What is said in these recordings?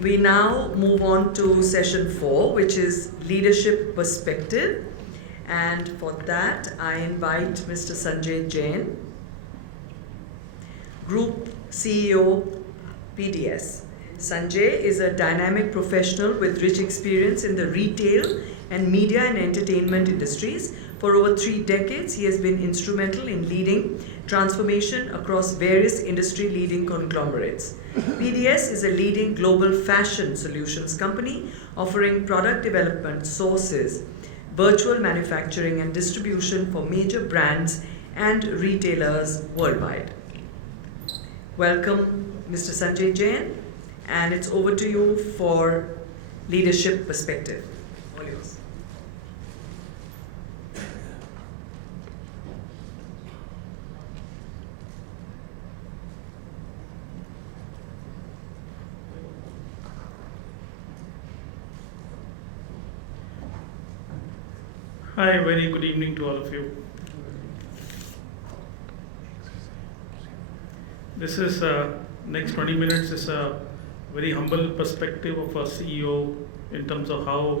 We now move on to session 4, which is Leadership Perspective. And for that, I invite Mr. Sanjay Jain, Group CEO, PDS. Sanjay is a dynamic professional with rich experience in the retail and media and entertainment industries. For over 3 decades, he has been instrumental in leading transformation across various industry-leading conglomerates. PDS is a leading global fashion solutions company offering product development, sources, virtual manufacturing and distribution for major brands and retailers worldwide. Welcome, Mr. Sanjay Jain, and it's over to you for Leadership Perspective. All yours. Hi, very good evening to all of you. This is next 20 minutes is a very humble perspective of a CEO in terms of how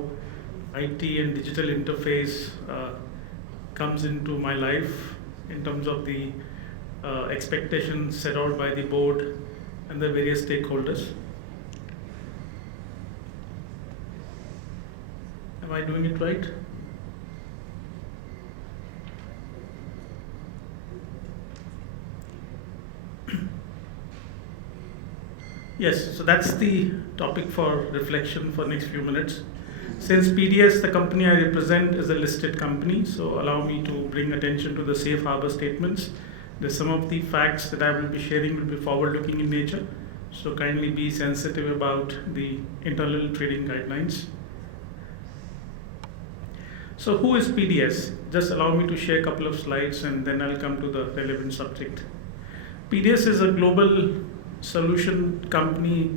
IT and digital interface comes into my life in terms of the expectations set out by the board and the various stakeholders. Am I doing it right? Yes, so that's the topic for reflection for next few minutes. Since PDS, the company I represent, is a listed company, so allow me to bring attention to the safe harbor statements. Some of the facts that I will be sharing will be forward-looking in nature, so kindly be sensitive about the internal trading guidelines. So who is PDS? Just allow me to share a couple of slides and then I'll come to the relevant subject. PDS is a global solution company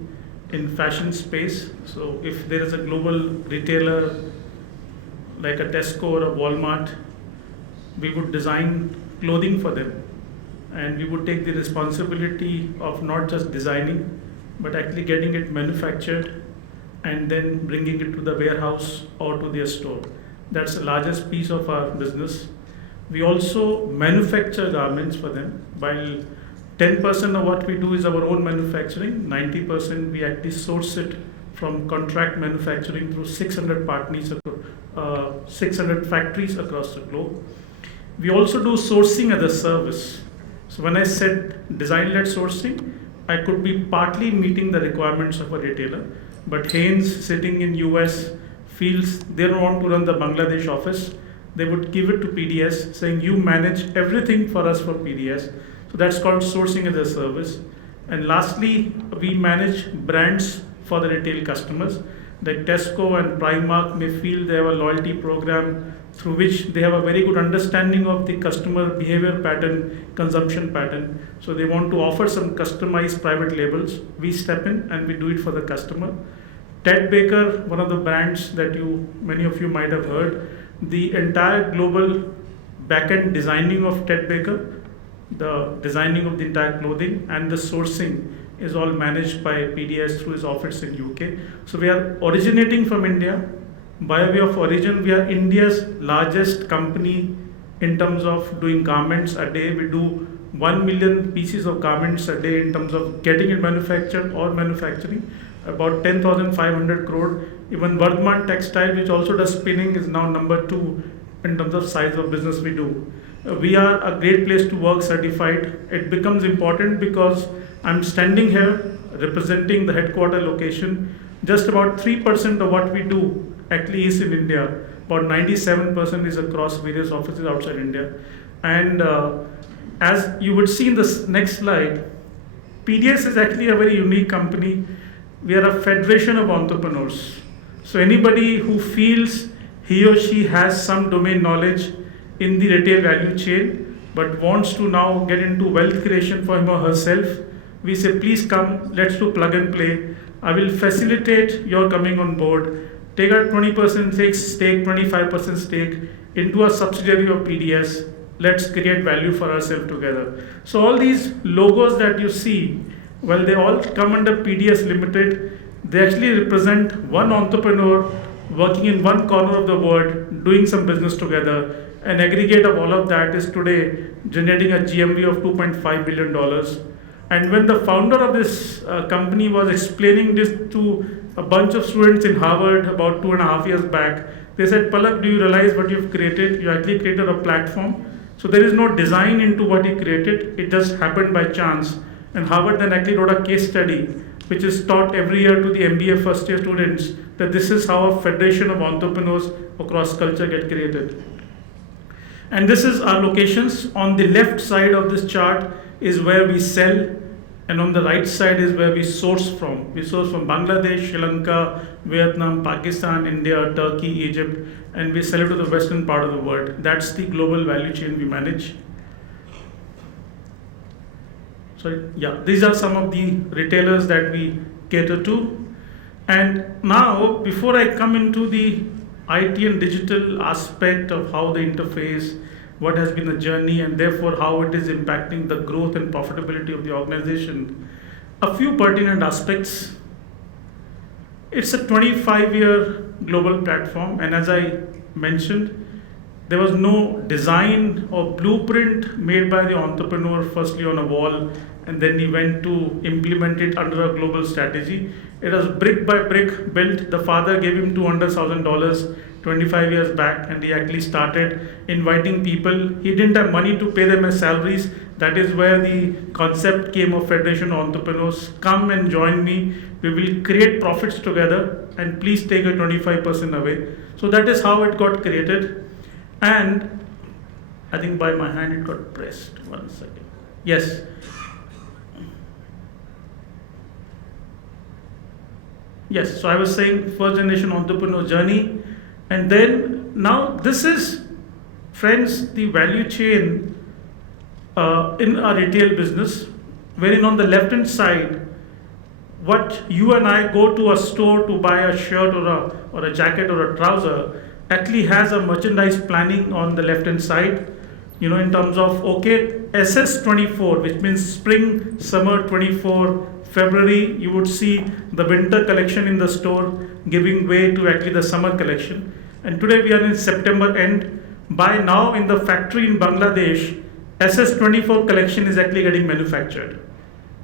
in fashion space. So if there is a global retailer like a Tesco or a Walmart, we would design clothing for them and we would take the responsibility of not just designing but actually getting it manufactured and then bringing it to the warehouse or to their store. That's the largest piece of our business. We also manufacture garments for them. While 10% of what we do is our own manufacturing, 90% we actually source it from contract manufacturing through 600 partners, 600 factories across the globe. We also do sourcing as a service. So when I said design-led sourcing, I could be partly meeting the requirements of a retailer, but Hanes sitting in US feels they don't want to run the Bangladesh office. They would give it to PDS saying you manage everything for us for PDS. So that's called sourcing as a service. And lastly, we manage brands for the retail customers. Like Tesco and Primark may feel they have a loyalty program through which they have a very good understanding of the customer behavior pattern, consumption pattern. So they want to offer some customized private labels. We step in and we do it for the customer. Ted Baker, one of the brands that many of you might have heard, the entire global back-end designing of Ted Baker, the designing of the entire clothing and the sourcing is all managed by PDS through his office in UK. So we are originating from India. By way of origin, we are India's largest company in terms of doing garments a day. We do 1 million pieces of garments a day in terms of getting it manufactured or manufacturing. About 10,500 crore. Even Vardhman Textile, which also does spinning, is now number 2 in terms of size of business we do. We are a great place to work certified. It becomes important because I'm standing here representing the headquarter location. Just about 3% of what we do actually is in India. About 97% is across various offices outside India. And as you would see in this next slide, PDS is actually a very unique company. We are a federation of entrepreneurs. So anybody who feels he or she has some domain knowledge in the retail value chain but wants to now get into wealth creation for him or herself, we say please come, let's do plug and play. I will facilitate your coming on board. Take a 20% stake, 25% stake into a subsidiary of PDS. Let's create value for ourselves together. So all these logos that you see, well, they all come under PDS Limited. They actually represent one entrepreneur working in one corner of the world, doing some business together. An aggregate of all of that is today generating a GMV of $2.5 billion. And when the founder of this company was explaining this to a bunch of students in Harvard about 2.5 years back, they said, Palak, do you realize what you've created? You actually created a platform. So there is no design into what he created. It just happened by chance. And Harvard then actually wrote a case study, which is taught every year to the MBA first year students, that this is how a federation of entrepreneurs across culture get created. And this is our locations. On the left side of this chart is where we sell, and on the right side is where we source from. We source from Bangladesh, Sri Lanka, Vietnam, Pakistan, India, Turkey, Egypt, and we sell it to the western part of the world. That's the global value chain we manage. So yeah, these are some of the retailers that we cater to. And now, before I come into the IT and digital aspect of how they interface, what has been the journey, and therefore how it is impacting the growth and profitability of the organization, a few pertinent aspects. It's a 25-year global platform, and as I mentioned, there was no design or blueprint made by the entrepreneur firstly on a wall, and then he went to implement it under a global strategy. It was brick by brick built. The father gave him $200,000 25 years back, and he actually started inviting people. He didn't have money to pay them as salaries. That is where the concept came of Federation of Entrepreneurs. Come and join me. We will create profits together, and please take a 25% away. So that is how it got created. And I think by my hand it got pressed. 1 second. Yes. Yes, so I was saying first generation entrepreneur journey. And then now this is, friends, the value chain in our retail business, wherein on the left hand side, what you and I go to a store to buy a shirt or a jacket or a trouser actually has a merchandise planning on the left hand side, in terms of, okay, SS24, which means spring, summer 24, February, you would see the winter collection in the store giving way to actually the summer collection. And today we are in September end. By now in the factory in Bangladesh, SS24 collection is actually getting manufactured.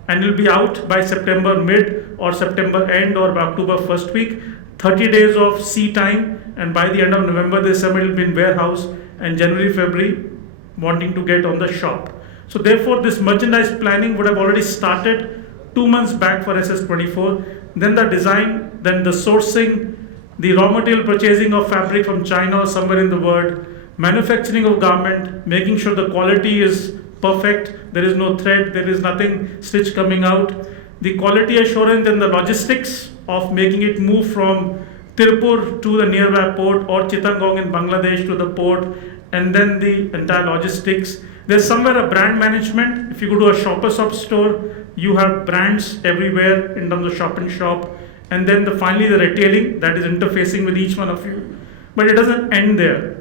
And it will be out by September mid or September end or by October first week. 30 days of sea time, and by the end of November, December, it will be in warehouse, and January, February, wanting to get on the shop. So therefore, this merchandise planning would have already started 2 months back for SS24, then the design, then the sourcing, the raw material purchasing of fabric from China or somewhere in the world, manufacturing of garment, making sure the quality is perfect, there is no thread, there is nothing stitch coming out, the quality assurance and the logistics of making it move from Tirupur to the nearby port or Chittagong in Bangladesh to the port, and then the entire logistics. There's somewhere a brand management. If you go to a Shoppers Shop store, you have brands everywhere in terms of shop and shop, and then finally the retailing that is interfacing with each one of you. But it doesn't end there.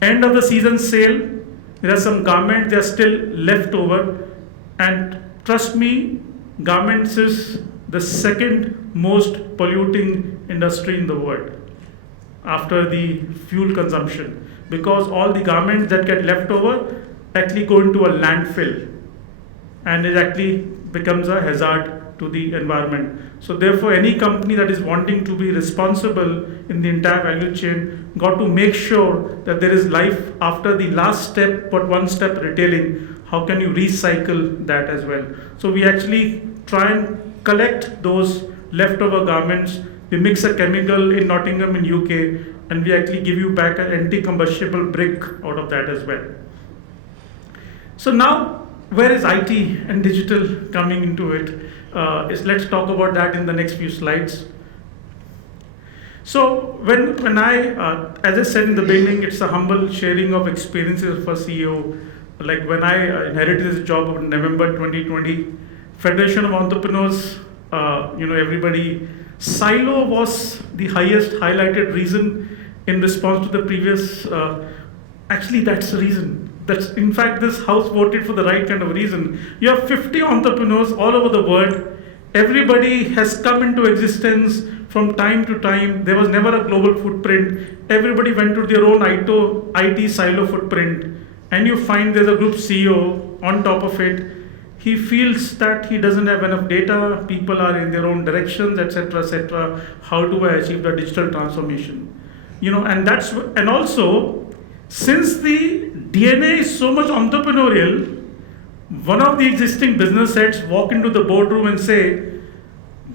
End of the season sale, there are some garments that are still left over, and trust me, garments is the second most polluting industry in the world after the fuel consumption, because all the garments that get left over actually go into a landfill, and it actually becomes a hazard to the environment. So therefore, any company that is wanting to be responsible in the entire value chain got to make sure that there is life after the last step, but one step retailing. How can you recycle that as well? So we actually try and collect those leftover garments. We mix a chemical in Nottingham in UK, and we actually give you back an anti-combustible brick out of that as well. So now, where is IT and digital coming into it? Let's talk about that in the next few slides. So when I, as I said in the beginning, it's a humble sharing of experiences for CEO. Like when I inherited this job in November 2020, Federation of Entrepreneurs, everybody, silo was the highest highlighted reason in response to the previous, actually that's the reason. In fact, this house voted for the right kind of reason. You have 50 entrepreneurs all over the world, Everybody has come into existence from time to time. There was never a global footprint. Everybody went to their own IT silo footprint. And you find there's a group CEO on top of it. He feels that he doesn't have enough data, people are in their own directions, etc., etc. How do I achieve the digital transformation? And also, since the DNA is so much entrepreneurial, one of the existing business heads walk into the boardroom and say,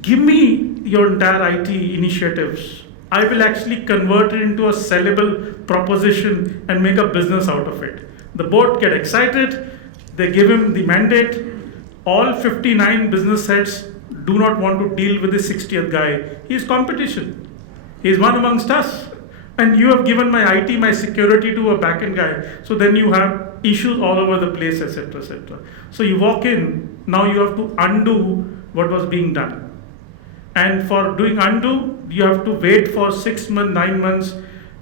give me your entire IT initiatives. I will actually convert it into a sellable proposition and make a business out of it. The board get excited, they give him the mandate. All 59 business heads do not want to deal with the 60th guy. He is competition. He is one amongst us. And you have given my IT, my security to a backend guy. So then you have issues all over the place, etc., etc. So you walk in, now you have to undo what was being done. And for doing undo, you have to wait for 6 months, 9 months.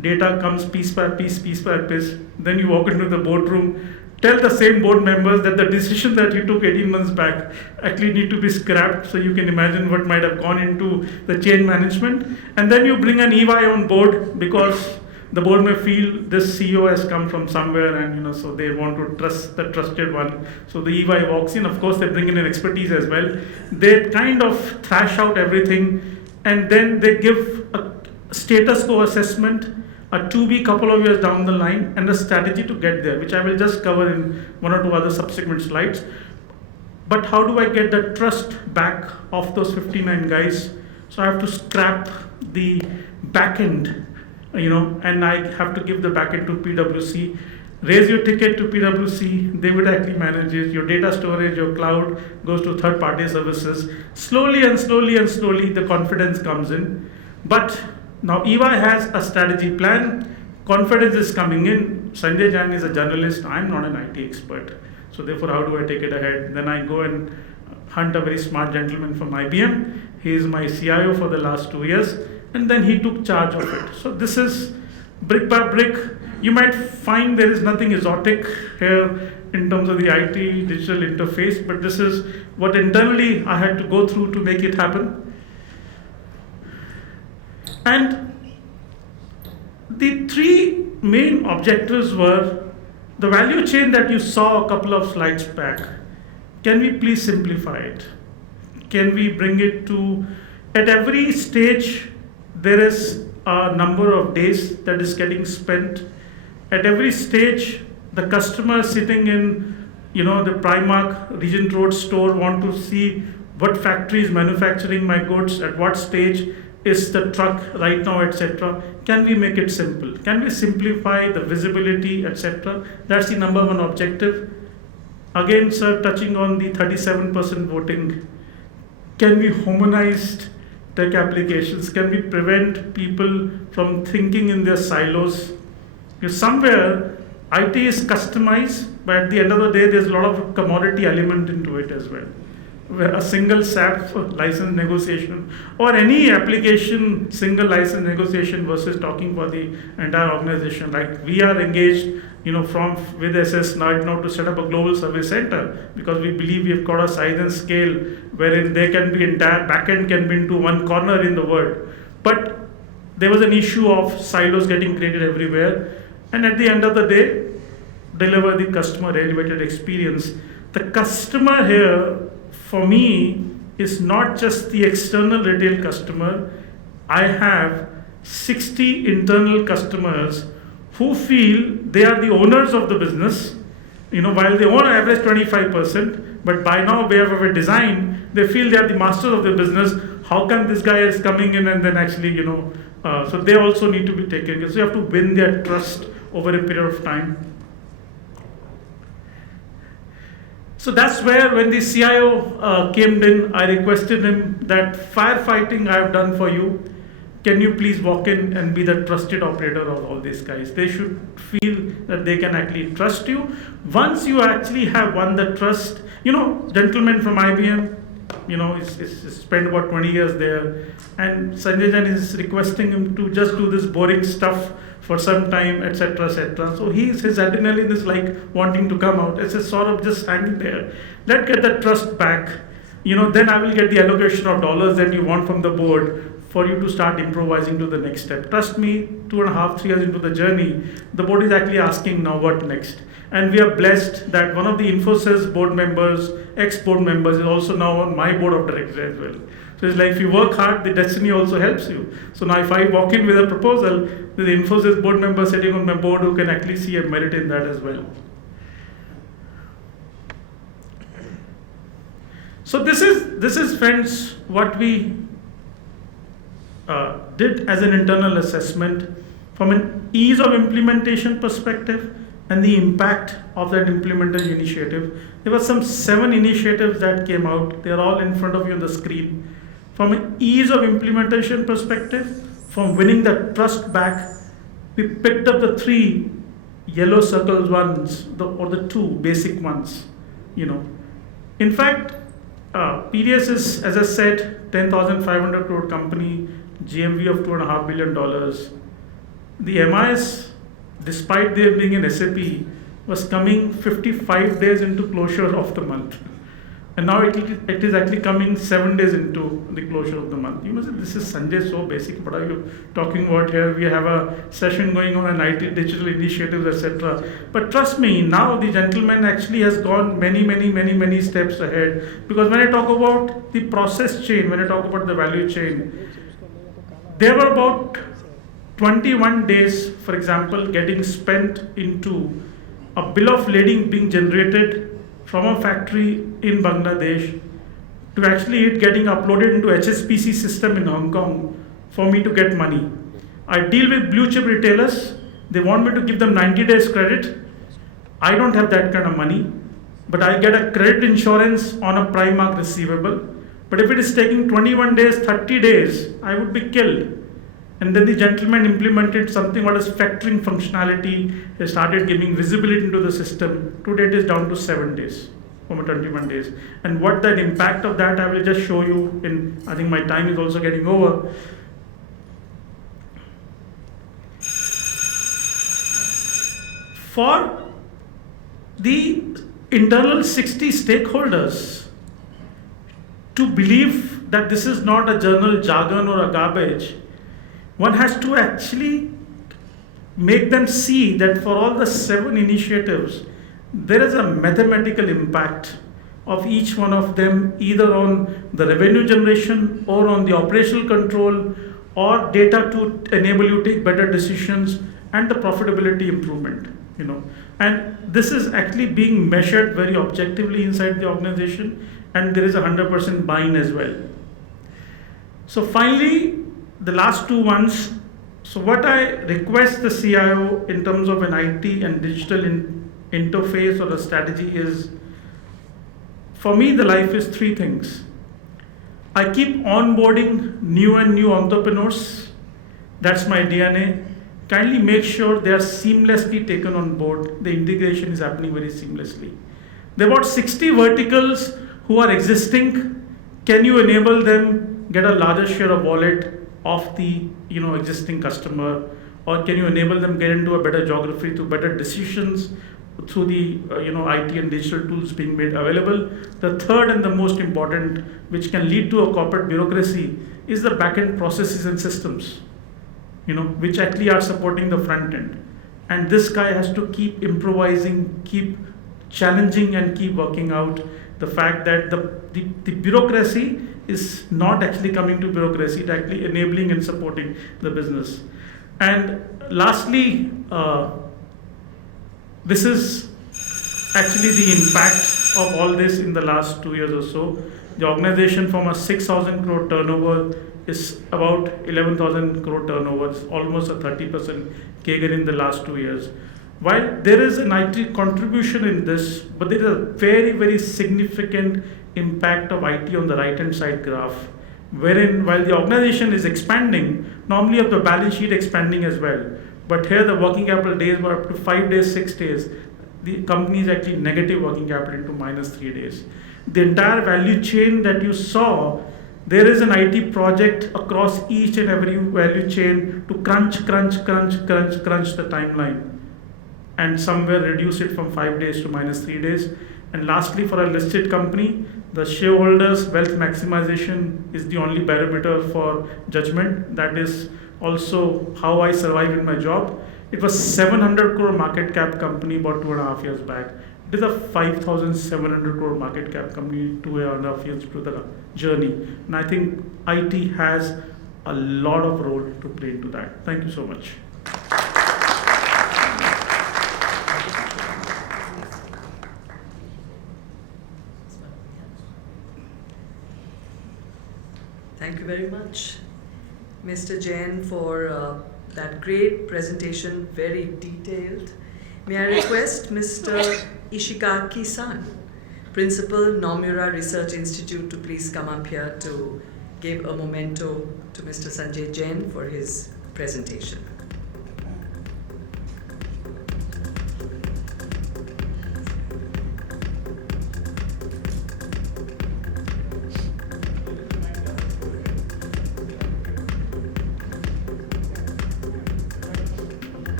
Data comes piece by piece, piece by piece. Then you walk into the boardroom, tell the same board members that the decision that you took 18 months back actually need to be scrapped. So you can imagine what might have gone into the change management. And then you bring an EY on board because the board may feel this CEO has come from somewhere and so they want to trust the trusted one. So the EY walks in. Of course, they bring in an expertise as well. They kind of thrash out everything and then they give a status quo assessment, a to-be couple of years down the line, and a strategy to get there, which I will just cover in one or two other subsequent slides. But how do I get the trust back of those 59 guys? So I have to scrap the back end, and I have to give the back end to PwC. Raise your ticket to PwC, they would actually manage it. Your data storage, your cloud goes to third-party services. Slowly and slowly and slowly, the confidence comes in. But now EY has a strategy plan, confidence is coming in. Sanjay Jain is a journalist, I'm not an IT expert. So therefore, how do I take it ahead? Then I go and hunt a very smart gentleman from IBM. He is my CIO for the last 2 years. And then he took charge of it. So this is brick by brick. You might find there is nothing exotic here in terms of the IT digital interface, but this is what internally I had to go through to make it happen. And the three main objectives were the value chain that you saw a couple of slides back. Can we please simplify it? Can we bring it to, at every stage, there is a number of days that is getting spent. At every stage, the customer sitting in, the Primark Regent Road store want to see what factory is manufacturing my goods, at what stage is the truck right now, etc. Can we make it simple? Can we simplify the visibility, etc.? That's the number one objective. Again, sir, touching on the 37% voting, can we homogenize tech applications? Can we prevent people from thinking in their silos? Because somewhere IT is customized, but at the end of the day, there's a lot of commodity element into it as well. Where a single SAP license negotiation or any application single license negotiation versus talking for the entire organization. Like we are engaged, with SS now to set up a global service center because we believe we've got a size and scale wherein they can be entire backend can be into one corner in the world. But there was an issue of silos getting created everywhere, and at the end of the day, deliver the customer elevated experience. The customer here, for me, is not just the external retail customer. I have 60 internal customers who feel they are the owners of the business. While they own average 25%, but by now, way of a design, they feel they are the masters of the business. How come this guy is coming in and then actually, so they also need to be taken care of. So you have to win their trust over a period of time. So that's where when the CIO came in, I requested him that firefighting I have done for you. Can you please walk in and be the trusted operator of all these guys? They should feel that they can actually trust you. Once you actually have won the trust, gentleman from IBM, he's spent about 20 years there. And Sanjay Jain is requesting him to just do this boring stuff for some time, etc., etc. So his adrenaline is like wanting to come out. It's a sort of just hanging there. Let's get the trust back. then I will get the allocation of dollars that you want from the board for you to start improvising to the next step. Trust me, 2.5, 3 years into the journey, the board is actually asking now what next. And we are blessed that one of the Infosys board members, ex-board members, is also now on my board of directors as well. So it's like if you work hard, the destiny also helps you. So now if I walk in with a proposal, the Infosys board member sitting on my board who can actually see a merit in that as well. So this is friends, what we did as an internal assessment from an ease of implementation perspective and the impact of that implementation initiative. There were some 7 initiatives that came out. They are all in front of you on the screen. From an ease of implementation perspective, from winning the trust back, we picked up the 3 yellow circles ones, or the 2 basic ones. In fact, PDS is, as I said, 10,500 crore company, GMV of $2.5 billion. The MIS, despite there being an SAP, was coming 55 days into closure of the month. And now it is actually coming 7 days into the closure of the month. You must say, this is Sanjay, so basic. What are you talking about here? We have a session going on IT digital initiatives, etc. But trust me, now the gentleman actually has gone many steps ahead. Because when I talk about the process chain, when I talk about the value chain, there were about 21 days, for example, getting spent into a bill of lading being generated from a factory in Bangladesh to actually it getting uploaded into HSBC system in Hong Kong for me to get money. I deal with blue chip retailers. They want me to give them 90 days credit. I don't have that kind of money, but I get a credit insurance on a Primark receivable. But if it is taking 21 days, 30 days, I would be killed. And then the gentleman implemented something what is factoring functionality. He started giving visibility into the system. Today it is down to 7 days from 21 days. And what that impact of that, I will just show you in, I think my time is also getting over. For the internal 60 stakeholders to believe that this is not a journal jargon or a garbage, one has to actually make them see that for all the 7 initiatives, there is a mathematical impact of each one of them, either on the revenue generation or on the operational control or data to enable you to take better decisions and the profitability improvement. And this is actually being measured very objectively inside the organization, and there is 100% buy-in as well. So finally, the last 2 ones. So what I request the CIO in terms of an IT and digital interface or a strategy is, for me, the life is 3 things. I keep onboarding new entrepreneurs. That's my DNA. Kindly make sure they are seamlessly taken on board. The integration is happening very seamlessly. There are about 60 verticals who are existing. Can you enable them get a larger share of wallet of the existing customer, or can you enable them get into a better geography through better decisions through the IT and digital tools being made available? The third and the most important, which can lead to a corporate bureaucracy, is the back-end processes and systems, which actually are supporting the front end. And this guy has to keep improvising, keep challenging, and keep working out the fact that the bureaucracy is not actually coming to bureaucracy, it's actually enabling and supporting the business. And lastly, this is actually the impact of all this in the last 2 years or so. The organization from a 6,000 crore turnover is about 11,000 crore turnover. It's almost a 30% CAGR in the last 2 years. While there is an IT contribution in this, but there is a very significant impact of IT on the right-hand side graph, wherein while the organization is expanding, normally of the balance sheet expanding as well. But here the working capital days were up to 5 days, 6 days. The company is actually negative working capital into -3 days. The entire value chain that you saw, there is an IT project across each and every value chain to crunch the timeline and somewhere reduce it from 5 days to -3 days. And lastly, for a listed company, the shareholders' wealth maximization is the only barometer for judgment. That is also how I survive in my job. It was 700 crore market cap company about 2.5 years back. It is a 5,700 crore market cap company 2.5 years into the journey. And I think IT has a lot of role to play into that. Thank you so much. Thank you very much, Mr. Jain, for that great presentation, very detailed. May I request Mr. Ishikaki-san, Principal, Nomura Research Institute, to please come up here to give a memento to Mr. Sanjay Jain for his presentation.